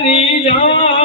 તારી જાન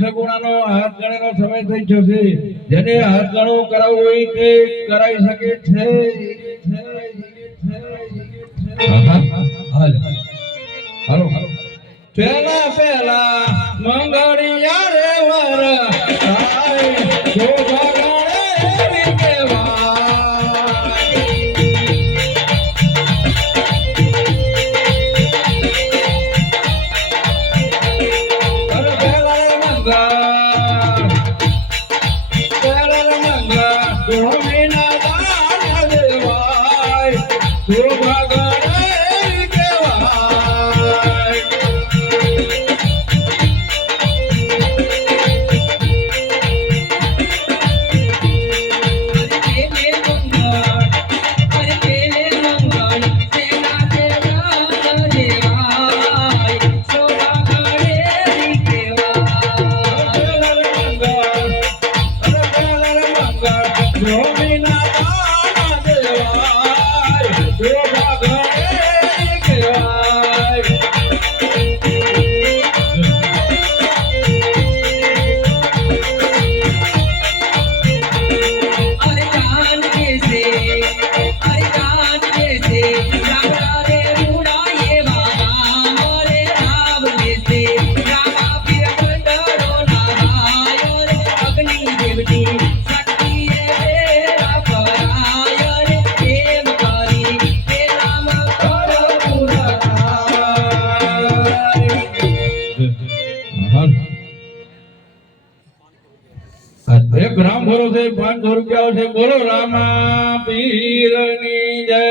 સગુણાનો હાથ ગણેલો સમય થઈ ગયો છે. જેને હાથ ગણો કરાવવું હોય તે કરાવી શકે છે. હાલો. પેલા પેલા મંગળિયા રે વાર ધુરક્યો છે બોલો રામા પીરની જય.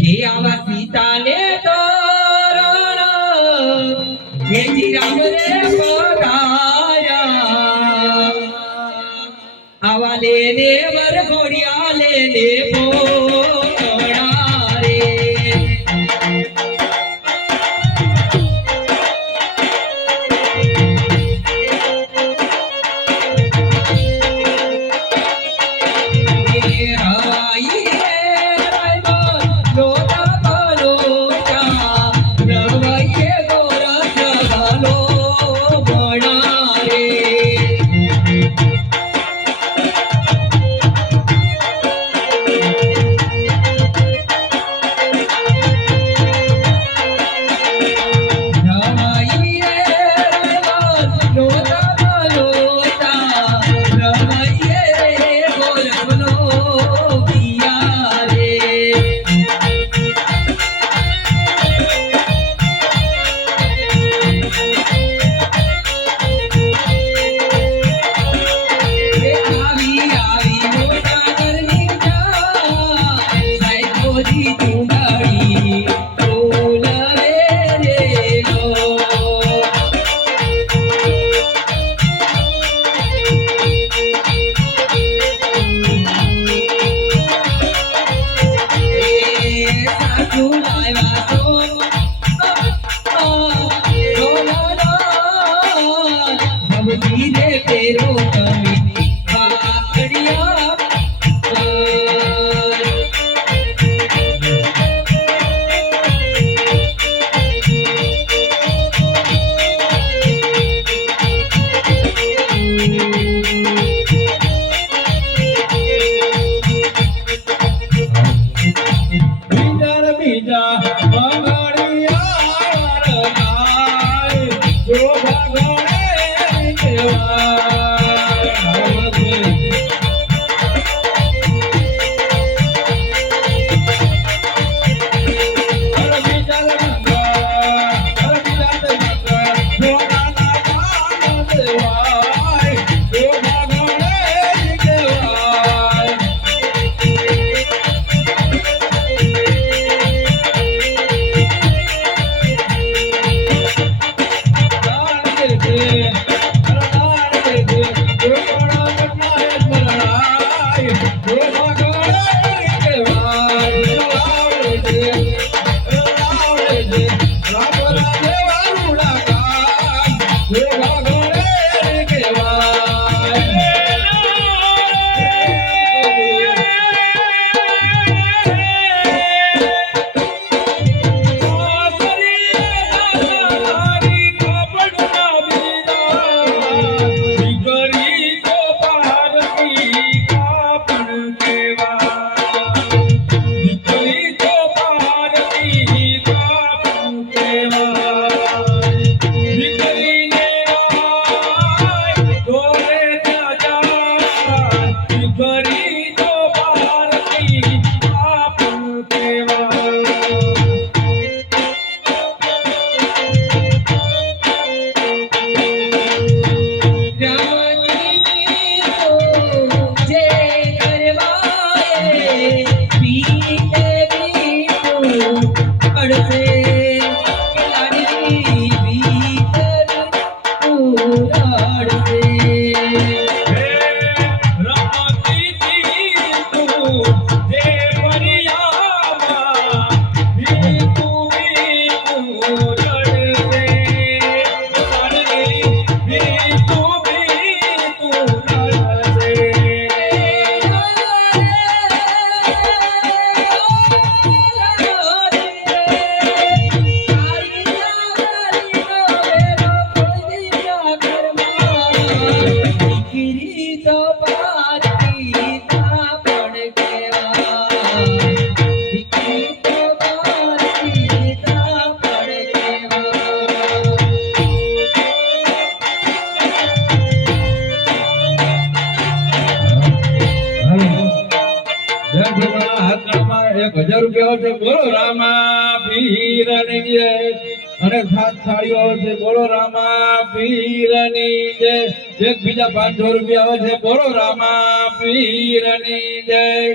કે આવા સીતાને એક હજાર રૂપિયા આવશે બોલો રામા પીરની જય. અને સાત થાળીઓ આવશે બોલો રામા પીરની જય. એક બીજા પાંચસો રૂપિયા આવશે બોલો રામા પીરની જય.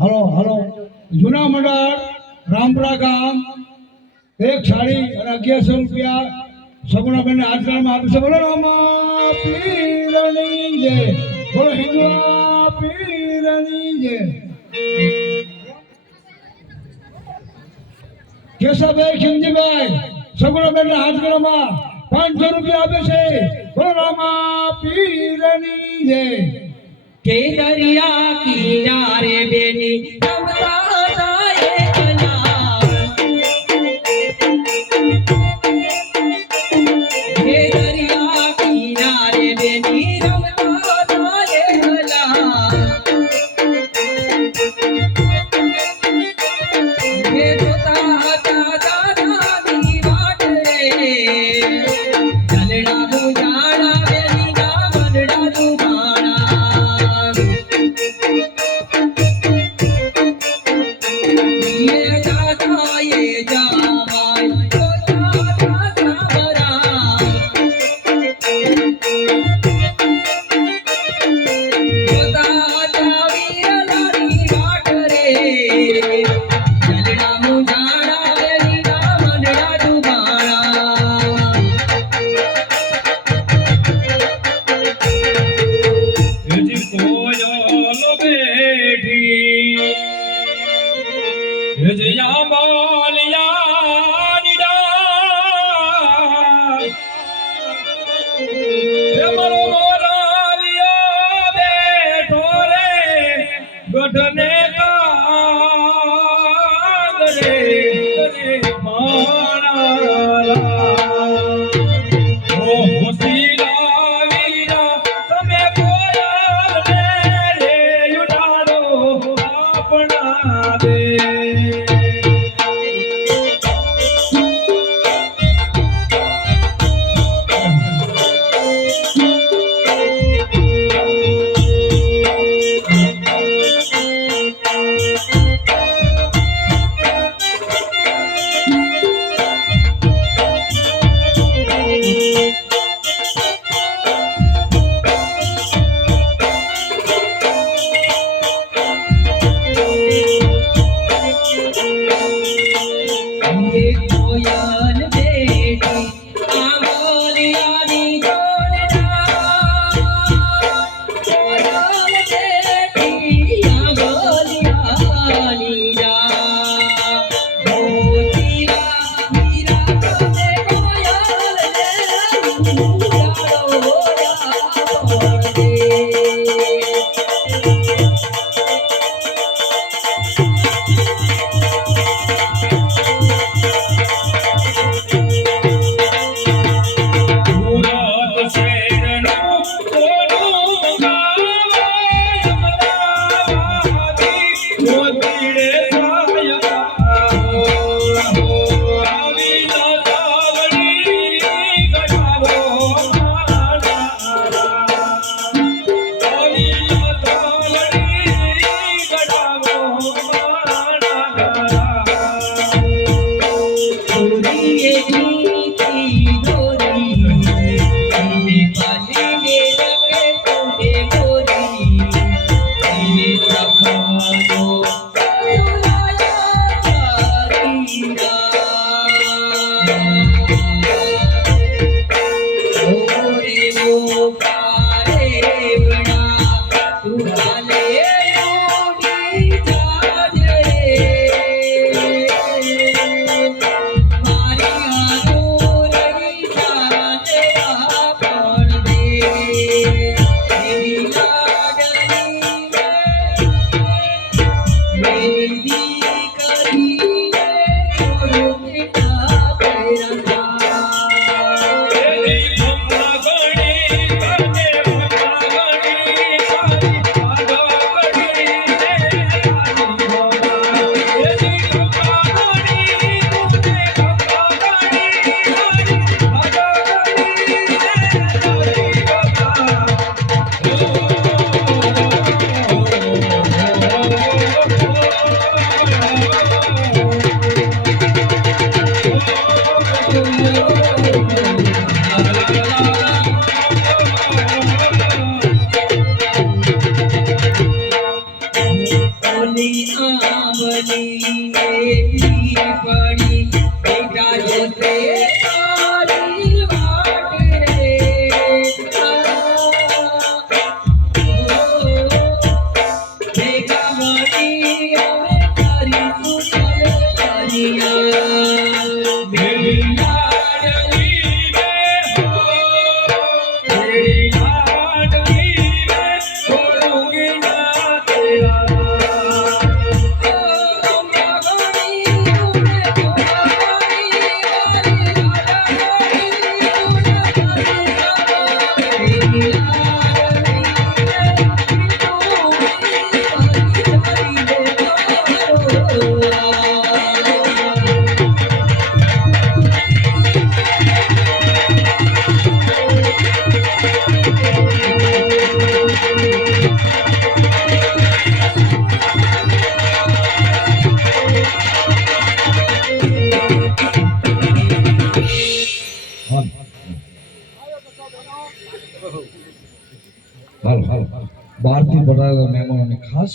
Hello hello. જૂના મંડળ, રામપરા ગામ. એક સાડી અને અગિયારસો રૂપિયા. સગુણો બેન આજકાલમાં આપી છે. બોલો રામા પીરની જય. બોલો હિન્દુઆ પીરની જય. કેશાભાઈ ખિમજીભાઈ સગુણા બેન આજકાલમાં પાંચસો રૂપિયા આપે છે. બોલો રામા પીરની જય. કે દરિયા કિનારે બેની કવતા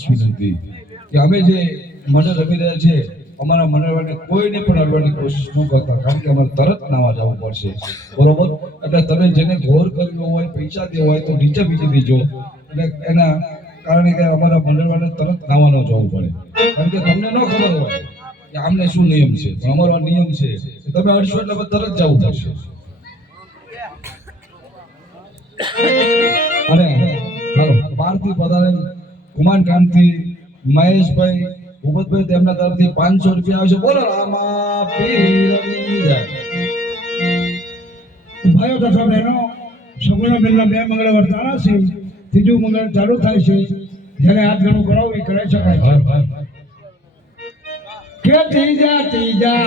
વિનંતી કે અમે જે મંડળ રમી રહ્યા છે, અમારા મંડળને કોઈને પણ અડવાની કોશિશ ન કરતા, કારણ કે અમારે તરત નાવા જવું પડશે. બરોબર? એટલે તમે જેને ઘોર કરવો હોય, પૈસા દેવો હોય, તો નીચે બીજી દીજો. એટલે એના કારણે કે અમારા મંડળવાને તરત નાવા ન જવું પડે. કારણ કે તમને ન ખબર હોય કે આમને શું નિયમ છે. પણ અમારો નિયમ છે તમે અડશો એટલે તરત જવું પડશે. અને હાલો બહારથી પધારેલ કુમાર ખાનથી મહેશભાઈ, ભૂપતભાઈ તેમના તરફથી પાંચસો રૂપિયા આવશે. બોલો રામા ભાઈઓ તથા બહેનો, સગુણા બેનના બે મંગળવાર ચાલે છે, ત્રીજું મંગળ ચાલુ થાય છે. જેને હાથ ઘણું કરાવું, એ કરાવી શકાય કે ત્રીજા ત્રીજા,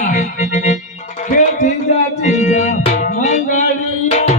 કે ત્રીજા ત્રીજા મંગળિયા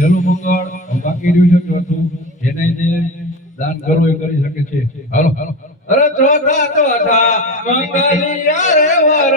છેલ્લું મંગળ બાકી રહ્યું છે હતું જેને જે દાન કરવું એ કરી શકે છે. હાલો. હાલો અરે ચોથા ચોથા મંગલિયા રે વર.